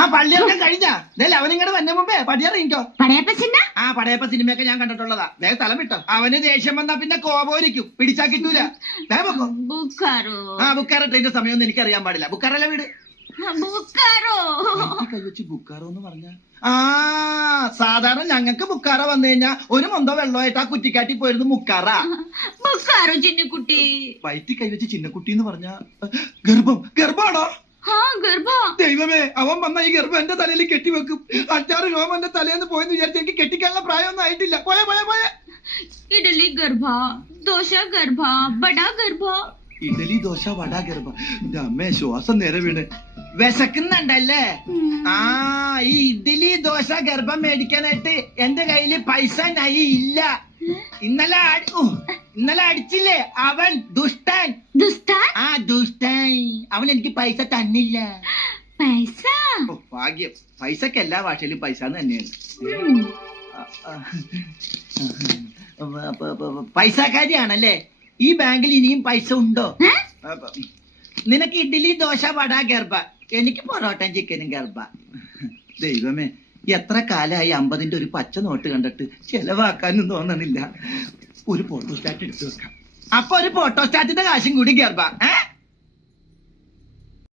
ആ പള്ളിയിറക്കം കഴിഞ്ഞാ. അവനിങ്ങടെ വന്ന മുമ്പേ. പടിയറിയിക്കോ പടയപ്പ സിനിമ ആ പടയപ്പ സിനിമയൊക്കെ ഞാൻ കണ്ടിട്ടുള്ളതാ. വേഗം തലം വിട്ടോ. അവന് ദേഷ്യം വന്നാ പിന്നെ കോപോരിക്കും പിടിച്ചാ കിട്ടൂല. ബുക്കാറോ? ആ ബുക്കാറ ട്രെയിന്റെ സമയമൊന്നും എനിക്ക് അറിയാൻ പാടില്ല. ബുക്കാറല്ല വീട്? ബുക്കാറോ? കൈവച്ച് ബുക്കാറോ എന്ന് പറഞ്ഞ? ആ സാധാരണ ഞങ്ങൾക്ക് ബുക്കാറ വന്നു കഴിഞ്ഞാ ഒരു മൊന്തോ വെള്ളമായിട്ട് ആ കുറ്റിക്കാട്ടി പോയിരുന്നു മുക്കാറ. ബുക്കാറോ ചിന്നക്കുട്ടി? വയറ്റി കൈവച്ച് ചിന്നക്കുട്ടി എന്ന് പറഞ്ഞ? ഗർഭ. ദൈവമേ അവൻ വന്ന ഈ ഗർഭം എന്റെ തലയിൽ കെട്ടിവെക്കും. അഞ്ചാറ് രോമം എന്റെ തലേന്ന് പോയെന്ന് വിചാരിച്ചു എനിക്ക് കെട്ടിക്കാനുള്ള പ്രായമൊന്നും ആയിട്ടില്ല. പോയ പോയ പോയ. ഇഡലി ഗർഭ ദോശ ഗർഭ ബട ഗർഭ. ഇഡലി ദോശ വട ഗർഭ. എന്റെ അമ്മേ ശ്വാസം നേരെ വീണ്. വിശക്കുന്നുണ്ടല്ലേ? ആ ഈ ഇഡലി ദോശ ഗർഭം മേടിക്കാനായിട്ട് എന്റെ കയ്യിൽ പൈസ നൈ ഇല്ല. ഇന്നലെ ഇന്നലെ അടിച്ചില്ലേ? അവൻ ദുഷ്ടൻ. ദുഷ്ടൻ? ആ ദുഷ്ടൻ. അവൻ എനിക്ക് പൈസ തന്നില്ല. പൈസ? ഓ ഭാഗ്യം. പൈസക്ക് എല്ലാ ഭാഷയിലും പൈസ എന്ന് തന്നെയാണ്. പൈസ പൈസക്കാരിയാണല്ലേ? ഈ ബാങ്കിൽ ഇനിയും പൈസ ഉണ്ടോ? ഏ? അപ്പൊ, നിനക്ക് ഇഡ്ഡലി ദോശ വട ഗർഭ. എനിക്ക് പൊറോട്ടയും ചിക്കനും ഗർഭ. ദൈവമേ എത്ര കാലമായി അമ്പതിന്റെ ഒരു പച്ച നോട്ട് കണ്ടിട്ട് ചെലവാക്കാനും തോന്നണില്ല. ഒരു ഫോട്ടോസ്റ്റാറ്റ് എടുത്തു വെക്കാം. അപ്പൊ ഒരു ഫോട്ടോസ്റ്റാറ്റിന്റെ കാശും കൂടി ഗർഭ. ഏ?